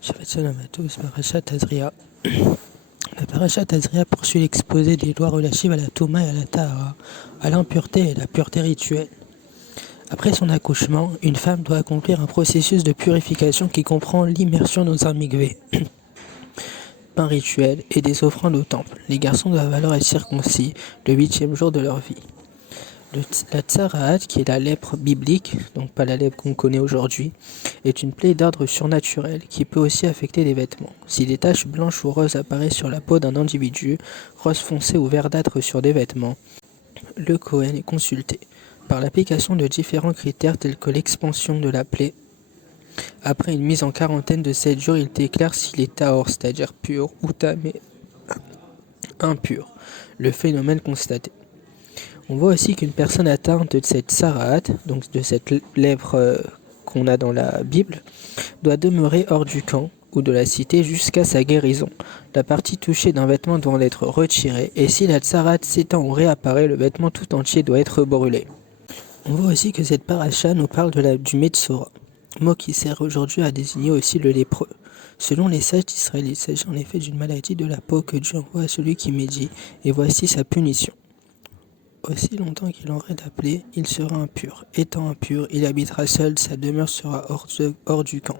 Shabbat Shalom à tous, Parashat Tazria. La Parashat Tazria poursuit l'exposé des lois relatives à la Touma et à la Tahara, à l'impureté et à la pureté rituelle. Après son accouchement, une femme doit accomplir un processus de purification qui comprend l'immersion dans un mikvé, pain rituel et des offrandes au temple. Les garçons doivent alors être circoncis le 8e jour de leur vie. La tsaraat, qui est la lèpre biblique, donc pas la lèpre qu'on connaît aujourd'hui, est une plaie d'ordre surnaturel qui peut aussi affecter les vêtements. Si des taches blanches ou roses apparaissent sur la peau d'un individu, rose foncé ou verdâtre sur des vêtements, le Kohen est consulté. Par l'application de différents critères tels que l'expansion de la plaie, après une mise en quarantaine de 7 jours, il déclare s'il est tahor, c'est-à-dire pur, ou tamé, impur, le phénomène constaté. On voit aussi qu'une personne atteinte de cette tsaraat, donc de cette lèpre qu'on a dans la Bible, doit demeurer hors du camp ou de la cité jusqu'à sa guérison. La partie touchée d'un vêtement doit en être retirée, et si la tsaraat s'étend ou réapparaît, le vêtement tout entier doit être brûlé. On voit aussi que cette paracha nous parle du Metzora, mot qui sert aujourd'hui à désigner aussi le lépreux. Selon les sages d'Israël, il s'agit en effet d'une maladie de la peau que Dieu envoie à celui qui médit, et voici sa punition. Aussi longtemps qu'il aurait appelé, il sera impur. Étant impur, il habitera seul, sa demeure sera hors du camp.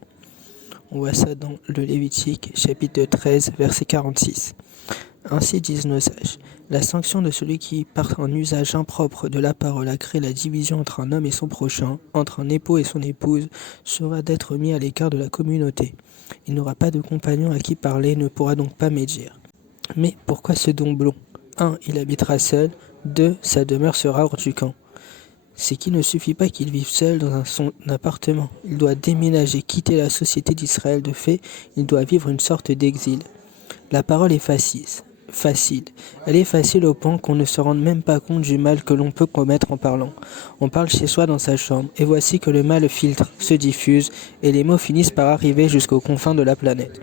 On voit ça dans le Lévitique, chapitre 13, verset 46. Ainsi disent nos sages. La sanction de celui qui, par un usage impropre de la parole, a créé la division entre un homme et son prochain, entre un époux et son épouse, sera d'être mis à l'écart de la communauté. Il n'aura pas de compagnon à qui parler, ne pourra donc pas médire. Mais pourquoi ce don blond ? 1. Il habitera seul. 2. Sa demeure sera hors du camp. C'est qu'il ne suffit pas qu'il vive seul dans son appartement. Il doit déménager, quitter la société d'Israël. De fait, il doit vivre une sorte d'exil. La parole est facile. Elle est facile au point qu'on ne se rende même pas compte du mal que l'on peut commettre en parlant. On parle chez soi dans sa chambre, et voici que le mal filtre, se diffuse, et les mots finissent par arriver jusqu'aux confins de la planète.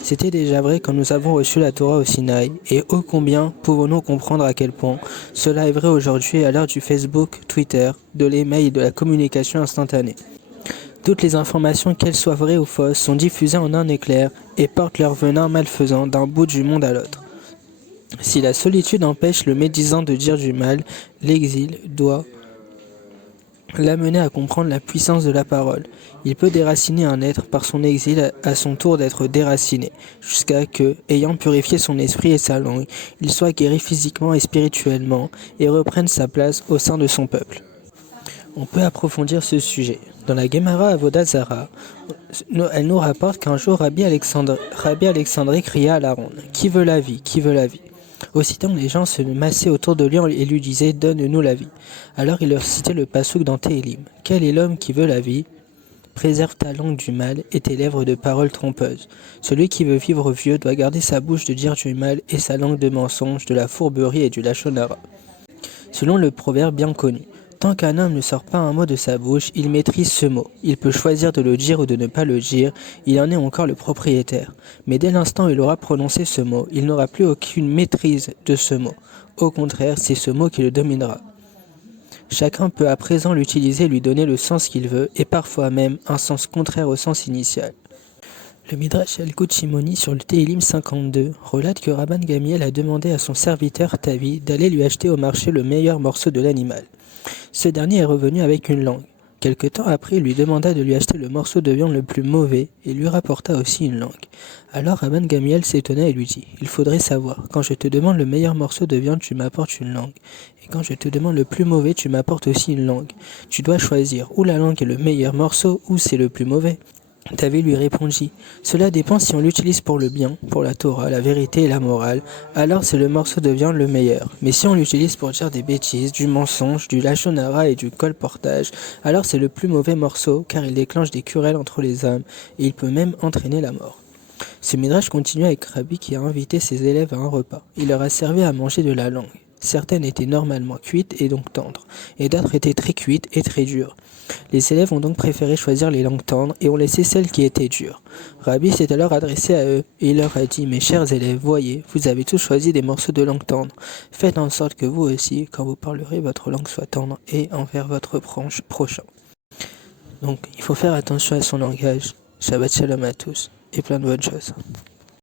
C'était déjà vrai quand nous avons reçu la Torah au Sinaï, et ô combien pouvons-nous comprendre à quel point cela est vrai aujourd'hui à l'heure du Facebook, Twitter, de l'email et de la communication instantanée. Toutes les informations, qu'elles soient vraies ou fausses, sont diffusées en un éclair et portent leur venin malfaisant d'un bout du monde à l'autre. Si la solitude empêche le médisant de dire du mal, l'exil doit l'amener à comprendre la puissance de la parole. Il peut déraciner un être par son exil à son tour d'être déraciné, jusqu'à que, ayant purifié son esprit et sa langue, il soit guéri physiquement et spirituellement et reprenne sa place au sein de son peuple. On peut approfondir ce sujet. Dans la Gemara Avodat Zara, elle nous rapporte qu'un jour Rabbi Alexandrie cria à Aaron « Qui veut la vie ? Qui veut la vie ?» Aussitôt les gens se massaient autour de lui et lui disaient « Donne-nous la vie ». Alors il leur citait le passouk dans Téhélim. « Quel est l'homme qui veut la vie ? Préserve ta langue du mal et tes lèvres de paroles trompeuses. Celui qui veut vivre vieux doit garder sa bouche de dire du mal et sa langue de mensonge, de la fourberie et du lachonara. » Selon le proverbe bien connu, tant qu'un homme ne sort pas un mot de sa bouche, il maîtrise ce mot. Il peut choisir de le dire ou de ne pas le dire, il en est encore le propriétaire. Mais dès l'instant où il aura prononcé ce mot, il n'aura plus aucune maîtrise de ce mot. Au contraire, c'est ce mot qui le dominera. Chacun peut à présent l'utiliser et lui donner le sens qu'il veut, et parfois même un sens contraire au sens initial. Le Midrash Yalkut Shimoni sur le Téhélim 52 relate que Rabban Gamiel a demandé à son serviteur Tavi d'aller lui acheter au marché le meilleur morceau de l'animal. Ce dernier est revenu avec une langue. Quelque temps après, il lui demanda de lui acheter le morceau de viande le plus mauvais et lui rapporta aussi une langue. Alors Rabban Gamiel s'étonna et lui dit « Il faudrait savoir, quand je te demande le meilleur morceau de viande, tu m'apportes une langue. Et quand je te demande le plus mauvais, tu m'apportes aussi une langue. Tu dois choisir, ou la langue est le meilleur morceau, ou c'est le plus mauvais. » Tavi lui répondit « Cela dépend si on l'utilise pour le bien, pour la Torah, la vérité et la morale, alors c'est le morceau de viande le meilleur. Mais si on l'utilise pour dire des bêtises, du mensonge, du lachonara et du colportage, alors c'est le plus mauvais morceau, car il déclenche des querelles entre les âmes, et il peut même entraîner la mort. » Ce midrash continue avec Rabbi qui a invité ses élèves à un repas. Il leur a servi à manger de la langue. Certaines étaient normalement cuites et donc tendres, et d'autres étaient très cuites et très dures. Les élèves ont donc préféré choisir les langues tendres et ont laissé celles qui étaient dures. Rabbi s'est alors adressé à eux et il leur a dit « Mes chers élèves, voyez, vous avez tous choisi des morceaux de langue tendre. Faites en sorte que vous aussi, quand vous parlerez, votre langue soit tendre et envers votre prochain. » Donc, il faut faire attention à son langage. Shabbat Shalom à tous. et plein de bonnes choses.